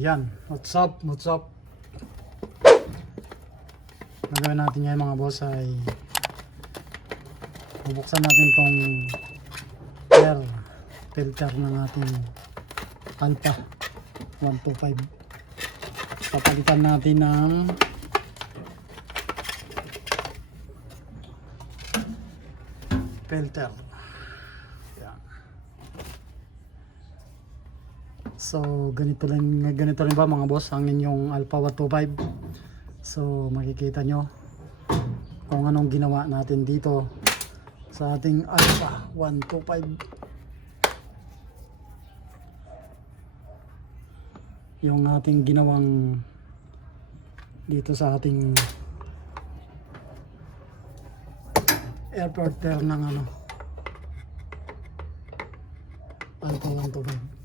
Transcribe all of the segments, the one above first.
Yan, what's up, what's up? Nagawin natin ngayon mga boss ay bubuksan natin tong air filter ng ating Alpha 125. Papalitan natin ng filter. Yan. So ganito rin ba mga boss ang inyong Alpha 125. So makikita nyo kung anong ginawa natin dito sa ating Alpha 125. Yung ating ginawang dito sa ating air filter ng Alpha 125.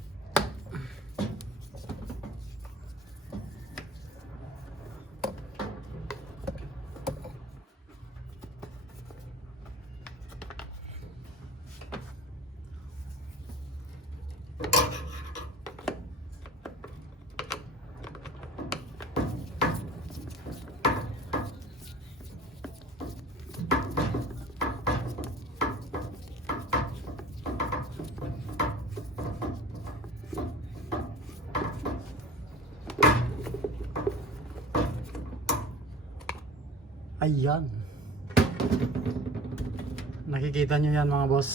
Ayan. Nakikita nyo yan mga boss.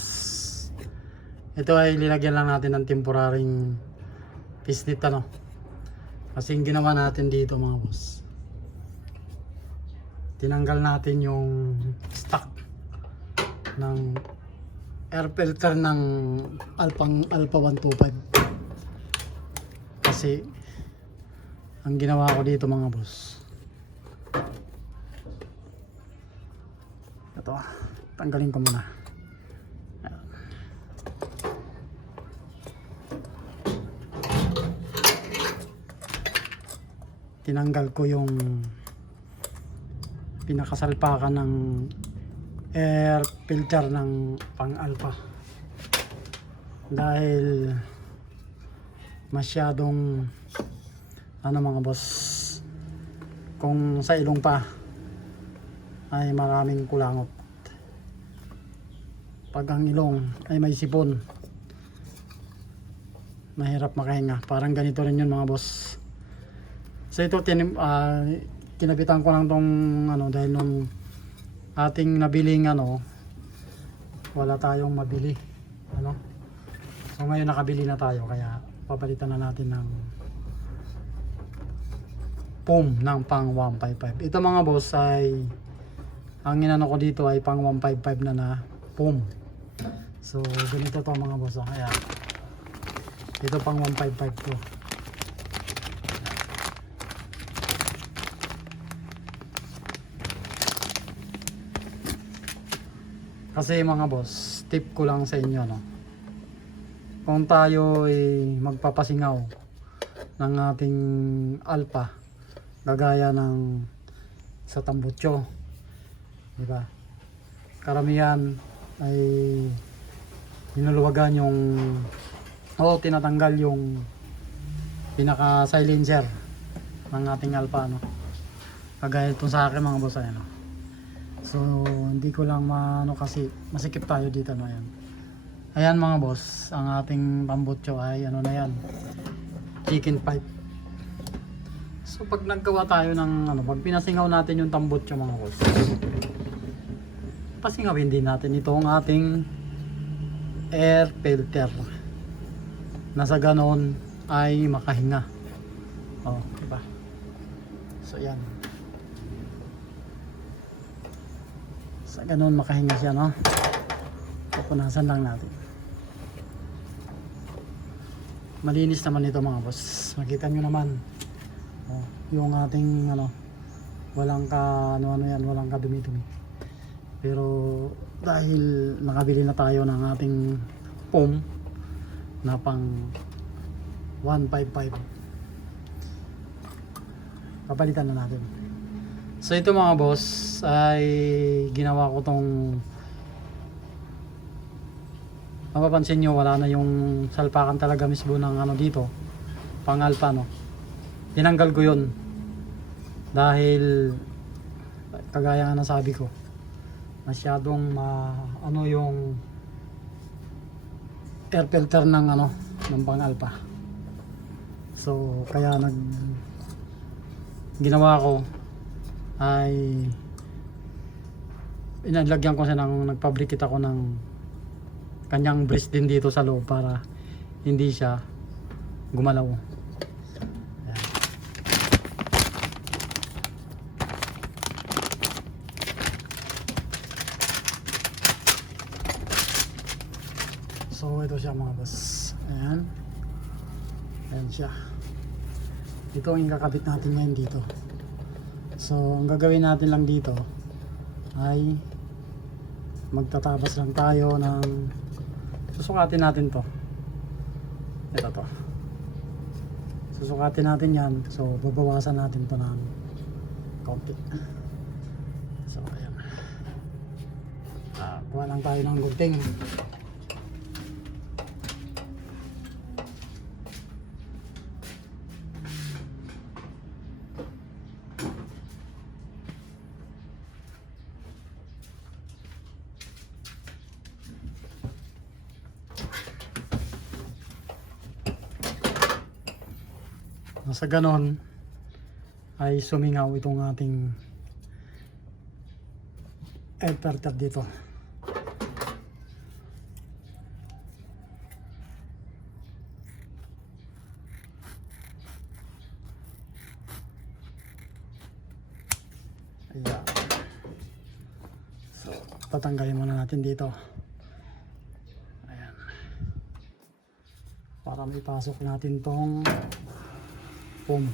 Ito ay lilagyan lang natin ng temporaring pisnit kasi yung ginawa natin dito mga boss, tinanggal natin yung stock ng air filter ng Alpha 125. Kasi ang ginawa ko dito mga boss, ito, tanggalin ko muna. Ayan. Tinanggal ko yung pinakasalpakan ng air filter ng pang Alpha dahil masyadong mga boss, kung sa ilong pa ay maraming kulangot. Pag ang ilong ay may sipon, mahirap makahinga. Parang ganito rin yun mga boss. So ito kinabitan ko lang tong dahil nung ating nabiling wala tayong mabili so ngayon nakabili na tayo, kaya papalitan na natin ng foam ng pang 155. Ito mga boss ay ang inano ko dito ay pang 155 na foam. So ganito to mga boss. Ayan. Ito pang 155 to. Kasi mga boss, tip ko lang sa inyo kung tayo ay magpapasingaw ng ating Alpha gagaya ng sa tambutso, diba? Karamihan ay hinuluwagan tinatanggal yung pinaka silencer ng ating Alpha kagaya ito sa akin mga boss. So hindi ko lang kasi masikip tayo dito ayan mga boss, ang ating tambutso ay na yan, chicken pipe. So pag naggawa tayo ng pag pinasingaw natin yung tambutso mga boss, pasingawin din natin itong ating air filter na sa ganon ay makahinga. Diba? So yan, sa ganon makahinga siya pupunasan lang natin. Malinis naman ito mga boss, makita nyo naman yung ating walang walang kadumi-dumi. Pero dahil nakabili na tayo ng ating foam na pang 155, papalitan na natin. So ito mga boss ay ginawa ko tong, mapapansin nyo wala na yung salpakan talaga mismo ng dito pang Alpha tinanggal ko yun dahil kagaya nga ng sabi ko, masyadong ano yung air filter ng ng pang alpha. So kaya ginawa ko ay inalagyan ko siya nagpabrikit ako ng kanyang brace din dito sa loob para hindi siya gumalaw. Ayan. So ito siya mga boss. Ayan. Ayan siya. Ito ang kakabit natin ngayon dito. So ang gagawin natin lang dito ay magtatabas lang tayo ng susukatin natin to. Ito to. Susukatin natin yan. So babawasan natin to ng konti. So ayan. Kuha lang tayo ng gunting. Sa ganon ay sumingaw itong ating air filter dito. Ayan. So tatanggalin muna natin dito. Ayan. Para may pasok natin tong foam.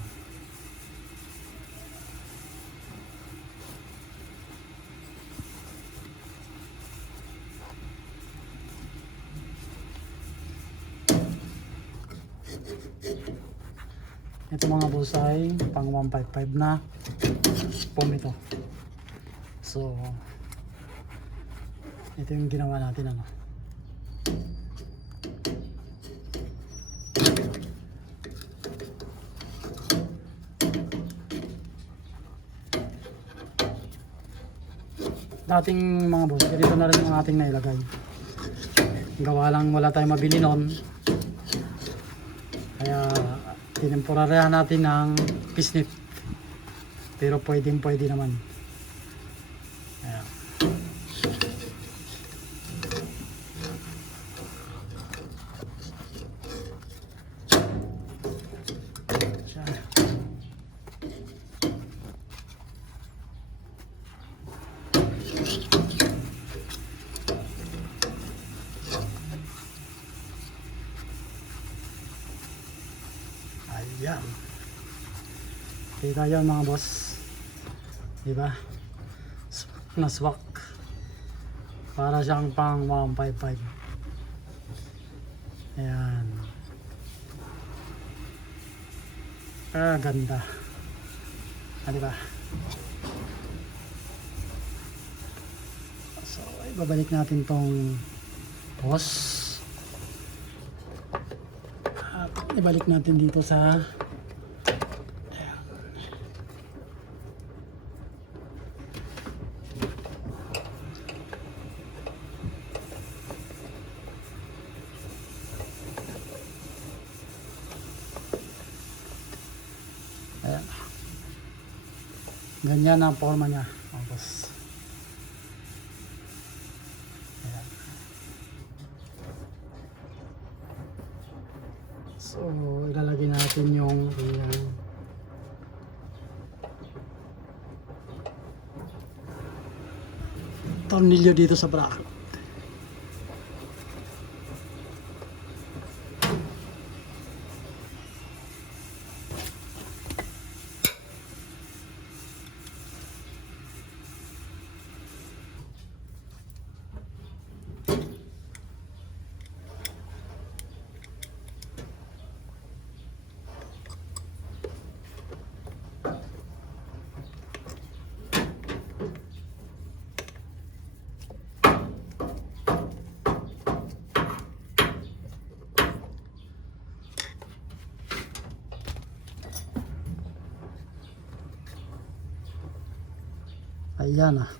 Ito mga boss ay pang 155 na foam ito. So ito yung ginawa natin dating mga boss, dito na rin yung ating nailagay. Gawa lang wala tayong mabili noon. Kaya tinemporaryahan natin ng pisnit. Pero pwede naman. Ayan. Ayan. Kita yan mga boss. Diba? Swak na swak. Para siyang pang 155. Ayan. Ganda. Diba? So, ibabalik natin tong boss. Ibalik natin dito sa ayan. Ganyan ang forma niya. Tapos ayan. So ilalagay natin yung tornilyo dito sa bracket. Ayan ah.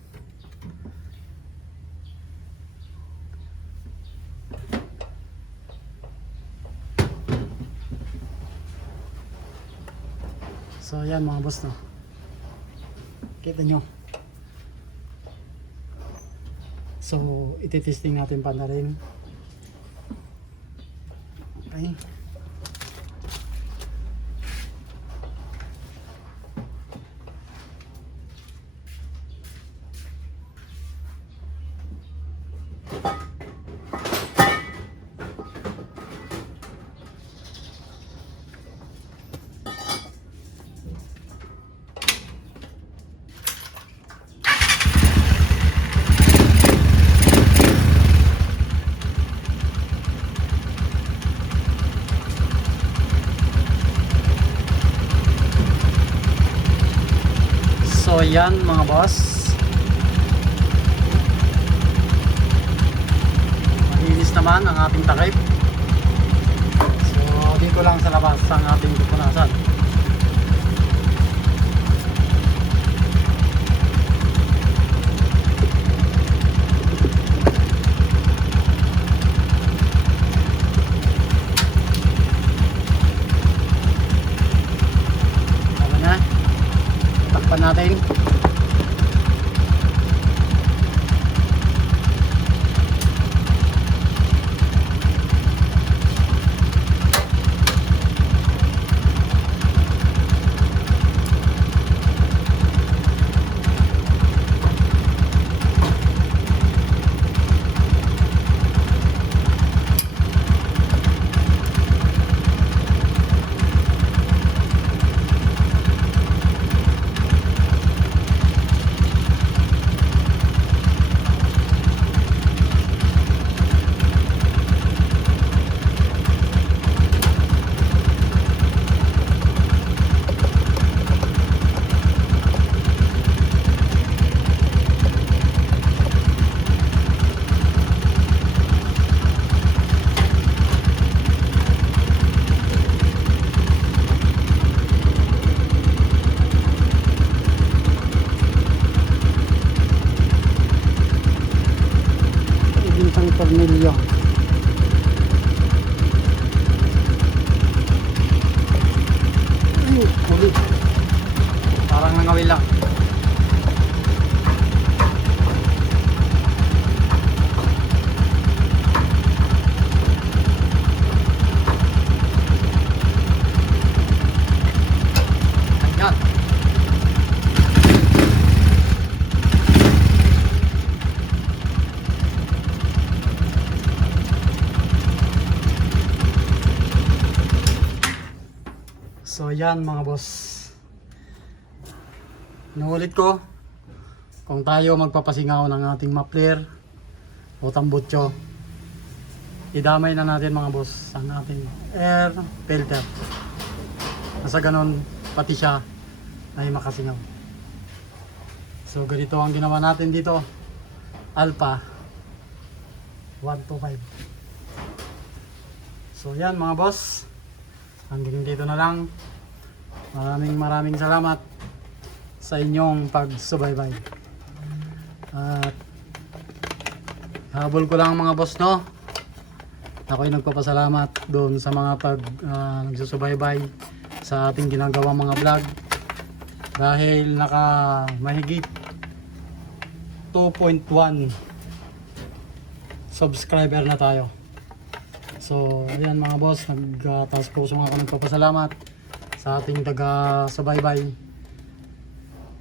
So ayan mga boss no. Kita nyo. So ititesting natin pa na rin. Okay. So yan mga boss, malinis naman ang ating takip. So dito lang sa labas ang ating pupunasan. Takpan natin. Isang tornilyo. Ay, huli. Parang nangawil lang. Ayan. So yan mga boss, inuulit ko, kung tayo magpapasingaw ng ating muffler o tambutso, idamay na natin mga boss ang ating air filter, nasa ganon pati siya ay makasingaw. So ganito ang ginawa natin dito, Alpha 125. So yan mga boss, hanggang dito na lang. Maraming salamat sa inyong pagsubaybay. At habol ko lang mga boss no. Ako'y nagpapasalamat doon sa mga nagsusubaybay sa ating ginagawang mga vlog. Dahil naka mahigit 2.1 subscriber na tayo. So ayan mga boss, nagtaas puso nga ako nagpapasalamat sa ating taga-subaybay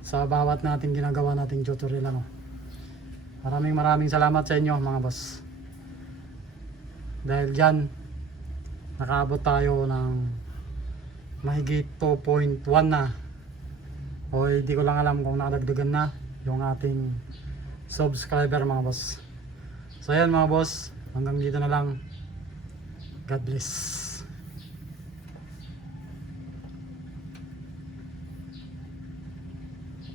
sa bawat nating ginagawa nating tutorial ano. Maraming salamat sa inyo mga boss. Dahil dyan nakaabot tayo ng mahigit 2.1 na, o hindi ko lang alam kung nakadagdagan na yung ating subscriber mga boss. So ayan mga boss, hanggang dito na lang. God bless.